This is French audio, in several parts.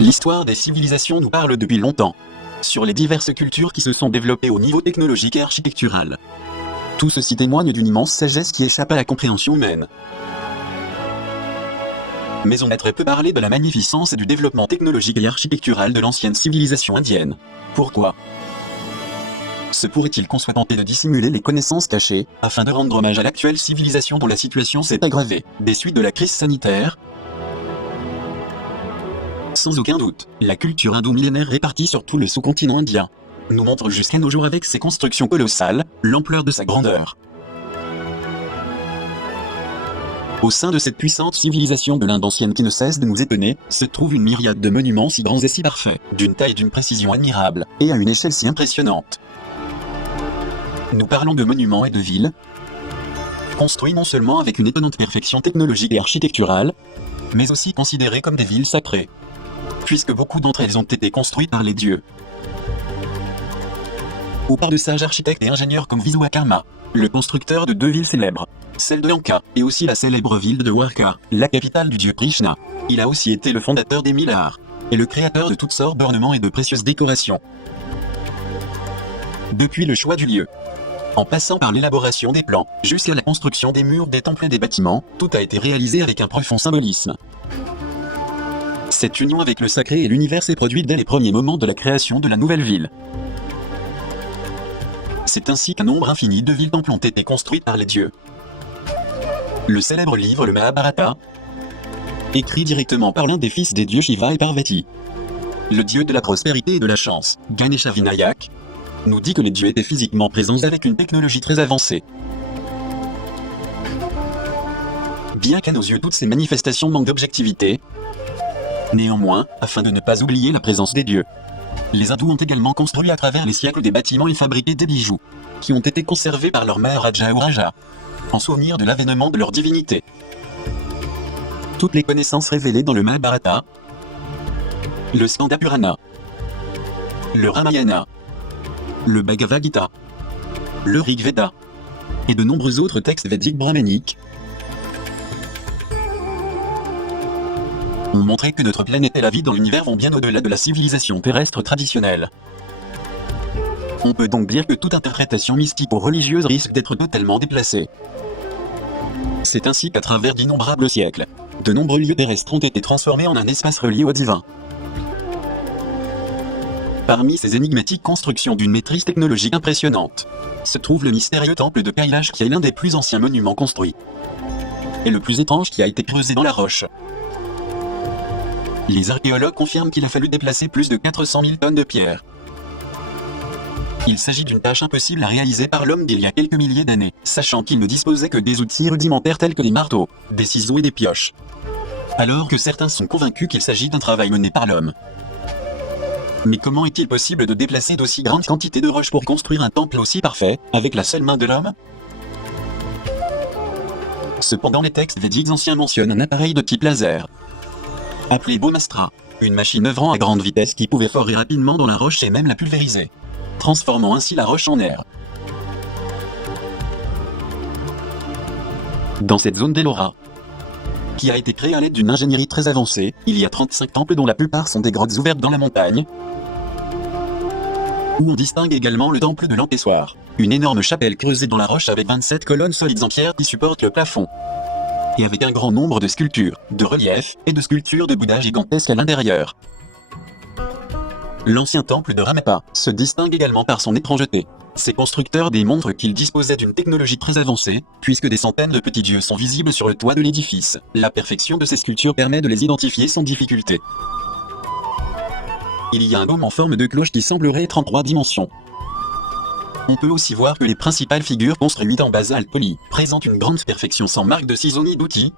L'histoire des civilisations nous parle depuis longtemps, sur les diverses cultures qui se sont développées au niveau technologique et architectural. Tout ceci témoigne d'une immense sagesse qui échappe à la compréhension humaine. Mais on a très peu parlé de la magnificence et du développement technologique et architectural de l'ancienne civilisation indienne. Pourquoi ? Se pourrait-il qu'on soit tenté de dissimuler les connaissances cachées, afin de rendre hommage à l'actuelle civilisation dont la situation s'est aggravée, des suites de la crise sanitaire ? Sans aucun doute, la culture hindoue millénaire répartie sur tout le sous-continent indien nous montre jusqu'à nos jours avec ses constructions colossales, l'ampleur de sa grandeur. Au sein de cette puissante civilisation de l'Inde ancienne qui ne cesse de nous étonner, se trouve une myriade de monuments si grands et si parfaits, d'une taille et d'une précision admirable, et à une échelle si impressionnante. Nous parlons de monuments et de villes, construits non seulement avec une étonnante perfection technologique et architecturale, mais aussi considérés comme des villes sacrées, puisque beaucoup d'entre elles ont été construites par les dieux, ou par de sages architectes et ingénieurs comme Vishwakarma, le constructeur de deux villes célèbres, celle de Lanka, et aussi la célèbre ville de Dwarka, la capitale du dieu Krishna. Il a aussi été le fondateur des 1000 arts, et le créateur de toutes sortes d'ornements et de précieuses décorations. Depuis le choix du lieu, en passant par l'élaboration des plans, jusqu'à la construction des murs, des temples et des bâtiments, tout a été réalisé avec un profond symbolisme. Cette union avec le sacré et l'univers s'est produite dès les premiers moments de la création de la nouvelle ville. C'est ainsi qu'un nombre infini de villes-temples ont été construites par les dieux. Le célèbre livre, le Mahabharata, écrit directement par l'un des fils des dieux Shiva et Parvati, le dieu de la prospérité et de la chance, Ganesha Vinayak, nous dit que les dieux étaient physiquement présents avec une technologie très avancée. Bien qu'à nos yeux toutes ces manifestations manquent d'objectivité, néanmoins, afin de ne pas oublier la présence des dieux, les hindous ont également construit à travers les siècles des bâtiments et fabriqué des bijoux, qui ont été conservés par leur Maharaja ou Raja, en souvenir de l'avènement de leur divinité. Toutes les connaissances révélées dans le Mahabharata, le Skanda Purana, le Ramayana, le Bhagavad Gita, le Rig Veda, et de nombreux autres textes védiques brahmaniques, ont montré que notre planète et la vie dans l'univers vont bien au-delà de la civilisation terrestre traditionnelle. On peut donc dire que toute interprétation mystique ou religieuse risque d'être totalement déplacée. C'est ainsi qu'à travers d'innombrables siècles, de nombreux lieux terrestres ont été transformés en un espace relié au divin. Parmi ces énigmatiques constructions d'une maîtrise technologique impressionnante, se trouve le mystérieux temple de Kailash qui est l'un des plus anciens monuments construits, et le plus étrange qui a été creusé dans la roche. Les archéologues confirment qu'il a fallu déplacer plus de 400 000 tonnes de pierre. Il s'agit d'une tâche impossible à réaliser par l'homme d'il y a quelques milliers d'années, sachant qu'il ne disposait que des outils rudimentaires tels que des marteaux, des ciseaux et des pioches. Alors que certains sont convaincus qu'il s'agit d'un travail mené par l'homme. Mais comment est-il possible de déplacer d'aussi grandes quantités de roches pour construire un temple aussi parfait, avec la seule main de l'homme ? Cependant les textes védiques anciens mentionnent un appareil de type laser, appelé Bhoumastra, une machine œuvrant à grande vitesse qui pouvait forer rapidement dans la roche et même la pulvériser, transformant ainsi la roche en air. Dans cette zone d'Ellora, qui a été créée à l'aide d'une ingénierie très avancée, il y a 35 temples dont la plupart sont des grottes ouvertes dans la montagne, où on distingue également le temple de Lankeswar, une énorme chapelle creusée dans la roche avec 27 colonnes solides en pierre qui supportent le plafond, et avec un grand nombre de sculptures, de reliefs et de sculptures de Bouddha gigantesques à l'intérieur. L'ancien temple de Ramappa se distingue également par son étrangeté. Ses constructeurs démontrent qu'il disposait d'une technologie très avancée, puisque des centaines de petits dieux sont visibles sur le toit de l'édifice. La perfection de ces sculptures permet de les identifier sans difficulté. Il y a un dôme en forme de cloche qui semblerait être en 3 dimensions. On peut aussi voir que les principales figures construites en basalte poli présentent une grande perfection sans marque de ciseaux ni d'outils.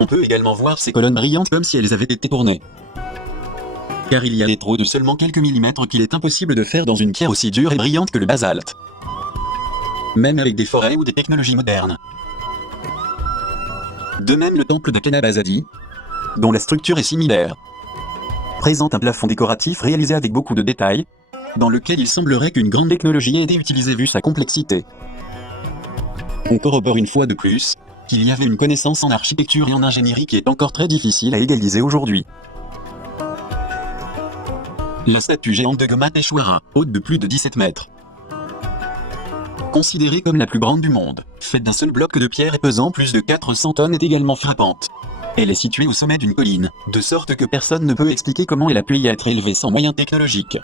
On peut également voir ces colonnes brillantes comme si elles avaient été tournées. Car il y a des trous de seulement quelques millimètres qu'il est impossible de faire dans une pierre aussi dure et brillante que le basalte, même avec des forêts ou des technologies modernes. De même le temple de Kanabazadi, dont la structure est similaire, présente un plafond décoratif réalisé avec beaucoup de détails, dans lequel il semblerait qu'une grande technologie ait été utilisée vu sa complexité. On corrobore une fois de plus qu'il y avait une connaissance en architecture et en ingénierie qui est encore très difficile à égaliser aujourd'hui. La statue géante de Gomateshwara, haute de plus de 17 mètres. Considérée comme la plus grande du monde, faite d'un seul bloc de pierre et pesant plus de 400 tonnes, est également frappante. Elle est située au sommet d'une colline, de sorte que personne ne peut expliquer comment elle a pu y être élevée sans moyens technologiques.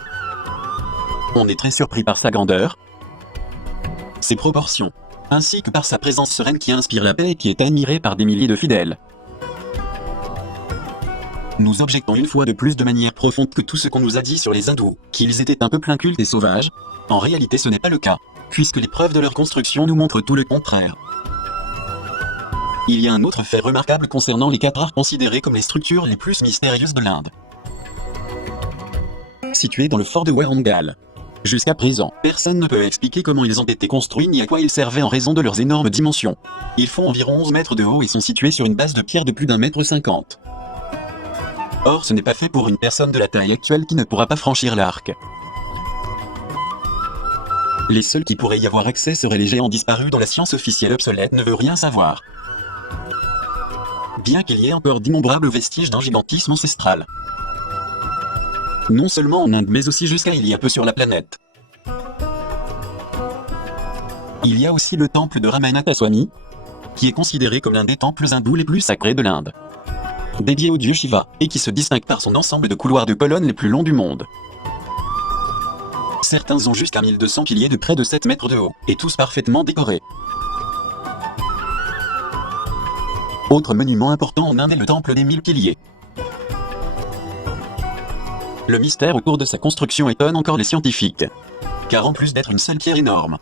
On est très surpris par sa grandeur, ses proportions, ainsi que par sa présence sereine qui inspire la paix et qui est admirée par des milliers de fidèles. Nous objectons une fois de plus de manière profonde que tout ce qu'on nous a dit sur les hindous, qu'ils étaient un peuple inculte et sauvage. En réalité ce n'est pas le cas, puisque les preuves de leur construction nous montrent tout le contraire. Il y a un autre fait remarquable concernant les 4 arcs considérés comme les structures les plus mystérieuses de l'Inde. Situés dans le fort de Warangal. Jusqu'à présent, personne ne peut expliquer comment ils ont été construits ni à quoi ils servaient en raison de leurs énormes dimensions. Ils font environ 11 mètres de haut et sont situés sur une base de pierre de plus d'1,50 m. Or ce n'est pas fait pour une personne de la taille actuelle qui ne pourra pas franchir l'arc. Les seuls qui pourraient y avoir accès seraient les géants disparus dont la science officielle obsolète ne veut rien savoir. Bien qu'il y ait encore d'innombrables vestiges d'un gigantisme ancestral. Non seulement en Inde mais aussi jusqu'à il y a peu sur la planète. Il y a aussi le temple de Ramanathaswamy, qui est considéré comme l'un des temples hindous les plus sacrés de l'Inde. Dédié au dieu Shiva, et qui se distingue par son ensemble de couloirs de colonnes les plus longs du monde. Certains ont jusqu'à 1200 piliers de près de 7 mètres de haut, et tous parfaitement décorés. Autre monument important en Inde est le temple des 1000 piliers. Le mystère au cours de sa construction étonne encore les scientifiques. Car en plus d'être une seule pierre énorme,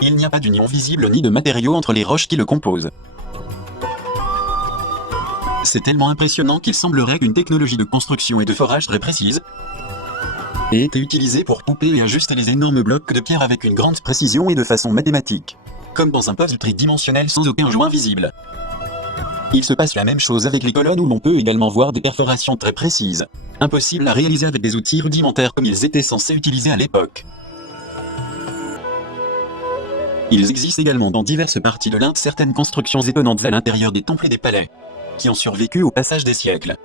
il n'y a pas d'union visible ni de matériaux entre les roches qui le composent. C'est tellement impressionnant qu'il semblerait qu'une technologie de construction et de forage très précise ait été utilisée pour couper et ajuster les énormes blocs de pierre avec une grande précision et de façon mathématique, comme dans un puzzle tridimensionnel sans aucun joint visible. Il se passe la même chose avec les colonnes où l'on peut également voir des perforations très précises, impossibles à réaliser avec des outils rudimentaires comme ils étaient censés utiliser à l'époque. Il existe également dans diverses parties de l'Inde certaines constructions étonnantes à l'intérieur des temples et des palais, qui ont survécu au passage des siècles.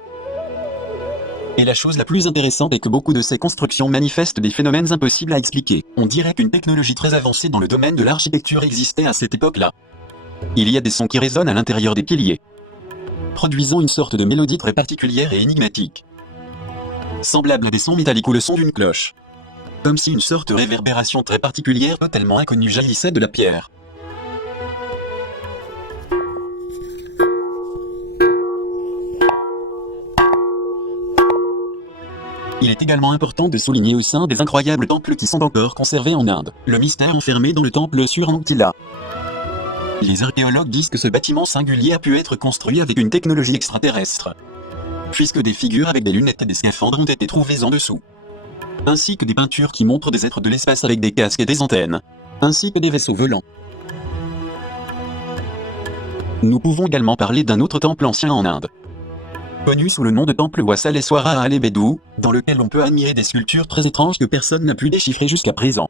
Et la chose la plus intéressante est que beaucoup de ces constructions manifestent des phénomènes impossibles à expliquer. On dirait qu'une technologie très avancée dans le domaine de l'architecture existait à cette époque-là. Il y a des sons qui résonnent à l'intérieur des piliers, produisant une sorte de mélodie très particulière et énigmatique, semblable à des sons métalliques ou le son d'une cloche. Comme si une sorte de réverbération très particulière totalement inconnue jaillissait de la pierre. Il est également important de souligner au sein des incroyables temples qui sont encore conservés en Inde, le mystère enfermé dans le temple Suramantila. Les archéologues disent que ce bâtiment singulier a pu être construit avec une technologie extraterrestre, puisque des figures avec des lunettes et des scaphandres ont été trouvées en dessous, ainsi que des peintures qui montrent des êtres de l'espace avec des casques et des antennes, ainsi que des vaisseaux volants. Nous pouvons également parler d'un autre temple ancien en Inde, connu sous le nom de temple Wasaleswara à Alebedou, dans lequel on peut admirer des sculptures très étranges que personne n'a pu déchiffrer jusqu'à présent.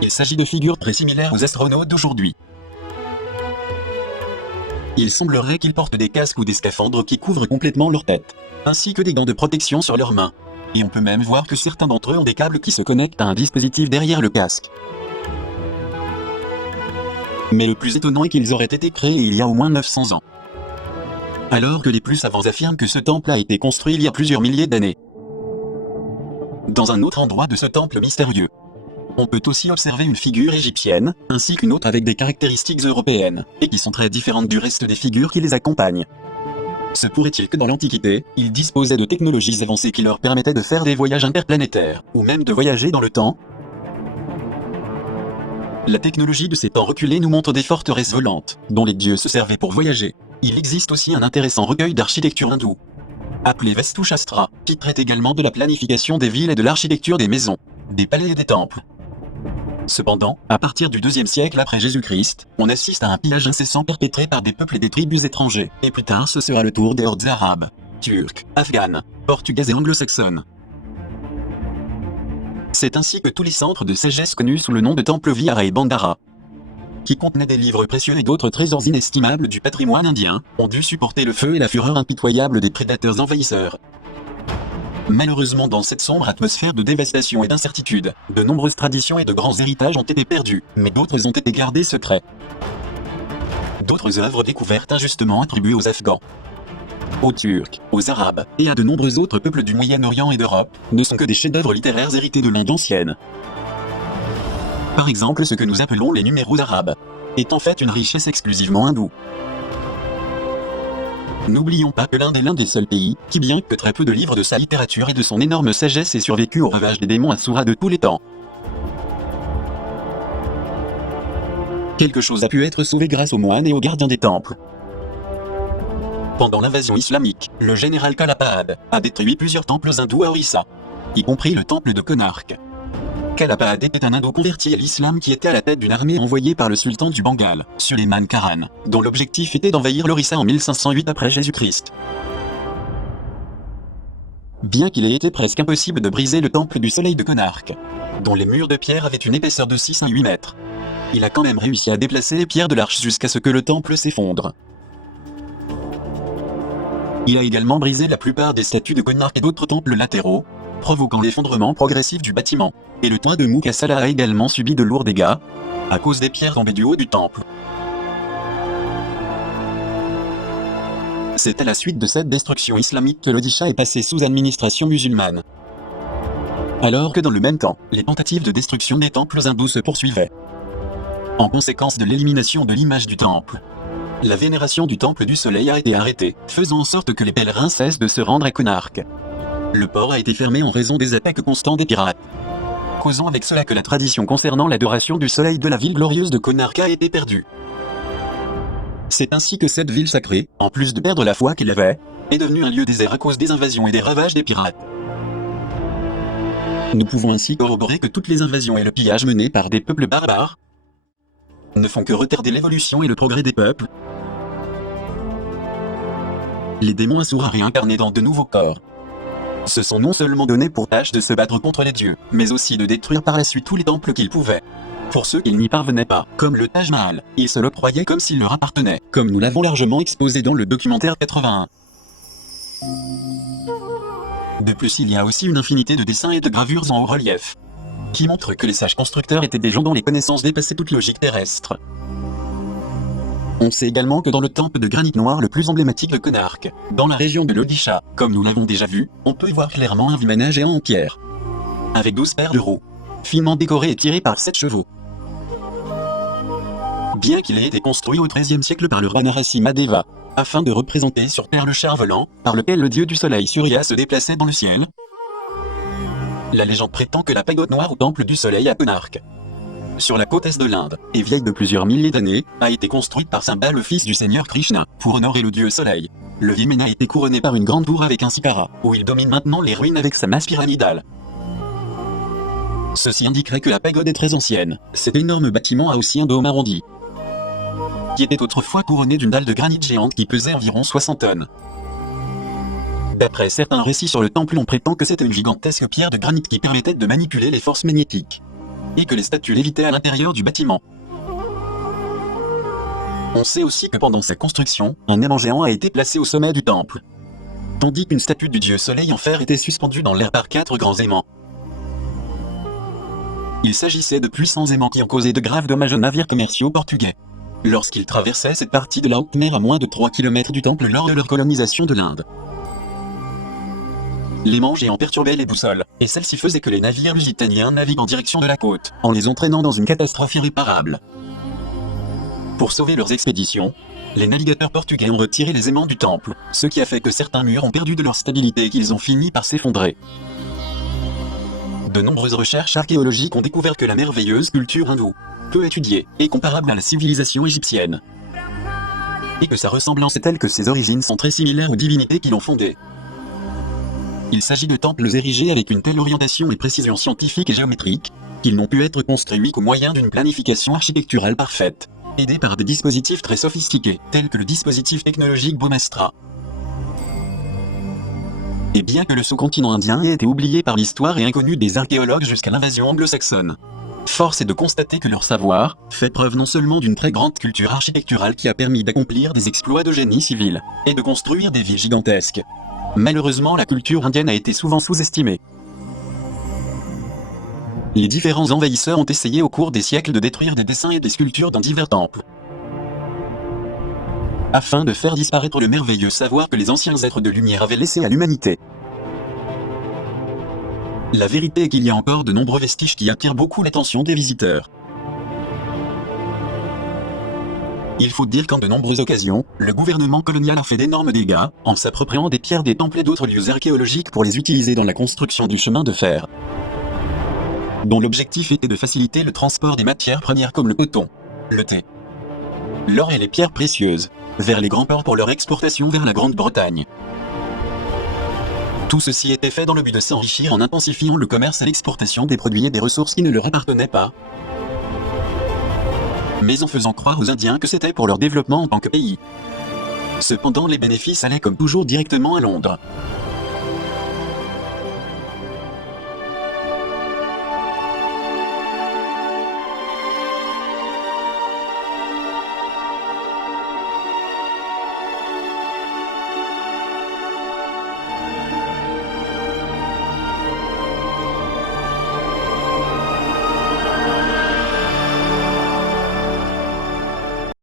Il s'agit de figures très similaires aux astronautes d'aujourd'hui. Il semblerait qu'ils portent des casques ou des scaphandres qui couvrent complètement leur tête, ainsi que des gants de protection sur leurs mains. Et on peut même voir que certains d'entre eux ont des câbles qui se connectent à un dispositif derrière le casque. Mais le plus étonnant est qu'ils auraient été créés il y a au moins 900 ans. Alors que les plus savants affirment que ce temple a été construit il y a plusieurs milliers d'années. Dans un autre endroit de ce temple mystérieux, on peut aussi observer une figure égyptienne, ainsi qu'une autre avec des caractéristiques européennes, et qui sont très différentes du reste des figures qui les accompagnent. Se pourrait-il que dans l'Antiquité, ils disposaient de technologies avancées qui leur permettaient de faire des voyages interplanétaires, ou même de voyager dans le temps? La technologie de ces temps reculés nous montre des forteresses volantes, dont les dieux se servaient pour voyager. Il existe aussi un intéressant recueil d'architecture hindoue, appelé Vastu Shastra, qui traite également de la planification des villes et de l'architecture des maisons, des palais et des temples. Cependant, à partir du IIe siècle après Jésus-Christ, on assiste à un pillage incessant perpétré par des peuples et des tribus étrangers, et plus tard ce sera le tour des hordes arabes, turques, afghanes, portugaises et anglo-saxonnes. C'est ainsi que tous les centres de sagesse connus sous le nom de Temple Vihara et Bandara qui contenaient des livres précieux et d'autres trésors inestimables du patrimoine indien, ont dû supporter le feu et la fureur impitoyable des prédateurs envahisseurs. Malheureusement, dans cette sombre atmosphère de dévastation et d'incertitude, de nombreuses traditions et de grands héritages ont été perdus, mais d'autres ont été gardés secrets. D'autres œuvres découvertes injustement attribuées aux Afghans, aux Turcs, aux Arabes, et à de nombreux autres peuples du Moyen-Orient et d'Europe, ne sont que des chefs-d'œuvre littéraires hérités de l'Inde ancienne. Par exemple, ce que nous appelons les numéros arabes est en fait une richesse exclusivement hindoue. N'oublions pas que l'Inde est l'un des seuls pays qui, bien que très peu de livres de sa littérature et de son énorme sagesse, ait survécu au ravage des démons Asura de tous les temps. Quelque chose a pu être sauvé grâce aux moines et aux gardiens des temples. Pendant l'invasion islamique, le général Kalapahad a détruit plusieurs temples hindous à Orissa, y compris le temple de Konark. Kalapahad était un indo converti à l'islam qui était à la tête d'une armée envoyée par le sultan du Bengale, Suleiman Khan, dont l'objectif était d'envahir l'Orissa en 1508 après Jésus-Christ. Bien qu'il ait été presque impossible de briser le temple du soleil de Konark, dont les murs de pierre avaient une épaisseur de 6 à 8 mètres, il a quand même réussi à déplacer les pierres de l'arche jusqu'à ce que le temple s'effondre. Il a également brisé la plupart des statues de Konark et d'autres temples latéraux, provoquant l'effondrement progressif du bâtiment, et le toit de Mukassala a également subi de lourds dégâts, à cause des pierres tombées du haut du temple. C'est à la suite de cette destruction islamique que l'Odisha est passé sous administration musulmane. Alors que dans le même temps, les tentatives de destruction des temples hindous se poursuivaient. En conséquence de l'élimination de l'image du temple, la vénération du temple du soleil a été arrêtée, faisant en sorte que les pèlerins cessent de se rendre à Konark. Le port a été fermé en raison des attaques constantes des pirates, causant avec cela que la tradition concernant l'adoration du soleil de la ville glorieuse de Konark a été perdue. C'est ainsi que cette ville sacrée, en plus de perdre la foi qu'elle avait, est devenue un lieu désert à cause des invasions et des ravages des pirates. Nous pouvons ainsi corroborer que toutes les invasions et le pillage menés par des peuples barbares ne font que retarder l'évolution et le progrès des peuples. Les démons Asura réincarnés dans de nouveaux corps se sont non seulement donnés pour tâche de se battre contre les dieux, mais aussi de détruire par la suite tous les temples qu'ils pouvaient. Pour ceux qui n'y parvenaient pas, comme le Taj Mahal, ils se le croyaient comme s'il leur appartenait, comme nous l'avons largement exposé dans le documentaire 81. De plus, il y a aussi une infinité de dessins et de gravures en haut-relief, qui montrent que les sages constructeurs étaient des gens dont les connaissances dépassaient toute logique terrestre. On sait également que dans le temple de granit noir le plus emblématique de Konark, dans la région de l'Odisha, comme nous l'avons déjà vu, on peut voir clairement un vimana géant en pierre, avec 12 paires de roues, finement décorées et tirées par 7 chevaux. Bien qu'il ait été construit au XIIIe siècle par le roi Narasimha-deva, afin de représenter sur terre le char volant, par lequel le dieu du soleil Surya se déplaçait dans le ciel, la légende prétend que la pagode noire au temple du soleil à Konark, sur la côte est de l'Inde, et vieille de plusieurs milliers d'années, a été construite par Samba, le fils du seigneur Krishna, pour honorer le dieu soleil. Le Vimana a été couronné par une grande tour avec un sikara, où il domine maintenant les ruines avec sa masse pyramidale. Ceci indiquerait que la pagode est très ancienne. Cet énorme bâtiment a aussi un dôme arrondi, qui était autrefois couronné d'une dalle de granit géante qui pesait environ 60 tonnes. D'après certains récits sur le temple, on prétend que c'était une gigantesque pierre de granit qui permettait de manipuler les forces magnétiques, et que les statues lévitaient à l'intérieur du bâtiment. On sait aussi que pendant sa construction, un aimant géant a été placé au sommet du temple, tandis qu'une statue du dieu soleil en fer était suspendue dans l'air par 4 grands aimants. Il s'agissait de puissants aimants qui ont causé de graves dommages aux navires commerciaux portugais lorsqu'ils traversaient cette partie de la haute mer à moins de 3 km du temple lors de leur colonisation de l'Inde. L'aimant géant perturbait les boussoles, et celle-ci faisait que les navires lusitaniens naviguent en direction de la côte, en les entraînant dans une catastrophe irréparable. Pour sauver leurs expéditions, les navigateurs portugais ont retiré les aimants du temple, ce qui a fait que certains murs ont perdu de leur stabilité et qu'ils ont fini par s'effondrer. De nombreuses recherches archéologiques ont découvert que la merveilleuse culture hindoue, peu étudiée, est comparable à la civilisation égyptienne, et que sa ressemblance est telle que ses origines sont très similaires aux divinités qui l'ont fondée. Il s'agit de temples érigés avec une telle orientation et précision scientifique et géométrique, qu'ils n'ont pu être construits qu'au moyen d'une planification architecturale parfaite, aidés par des dispositifs très sophistiqués, tels que le dispositif technologique Bomastra. Et bien que le sous-continent indien ait été oublié par l'histoire et inconnu des archéologues jusqu'à l'invasion anglo-saxonne, Force est de constater que leur savoir fait preuve non seulement d'une très grande culture architecturale qui a permis d'accomplir des exploits de génie civil et de construire des villes gigantesques. Malheureusement, la culture indienne a été souvent sous-estimée. Les différents envahisseurs ont essayé au cours des siècles de détruire des dessins et des sculptures dans divers temples, afin de faire disparaître le merveilleux savoir que les anciens êtres de lumière avaient laissé à l'humanité. La vérité est qu'il y a encore de nombreux vestiges qui attirent beaucoup l'attention des visiteurs. Il faut dire qu'en de nombreuses occasions, le gouvernement colonial a fait d'énormes dégâts, en s'appropriant des pierres des temples et d'autres lieux archéologiques pour les utiliser dans la construction du chemin de fer, dont l'objectif était de faciliter le transport des matières premières comme le coton, le thé, l'or et les pierres précieuses, vers les grands ports pour leur exportation vers la Grande-Bretagne. Tout ceci était fait dans le but de s'enrichir en intensifiant le commerce et l'exportation des produits et des ressources qui ne leur appartenaient pas, mais en faisant croire aux Indiens que c'était pour leur développement en tant que pays. Cependant, les bénéfices allaient comme toujours directement à Londres.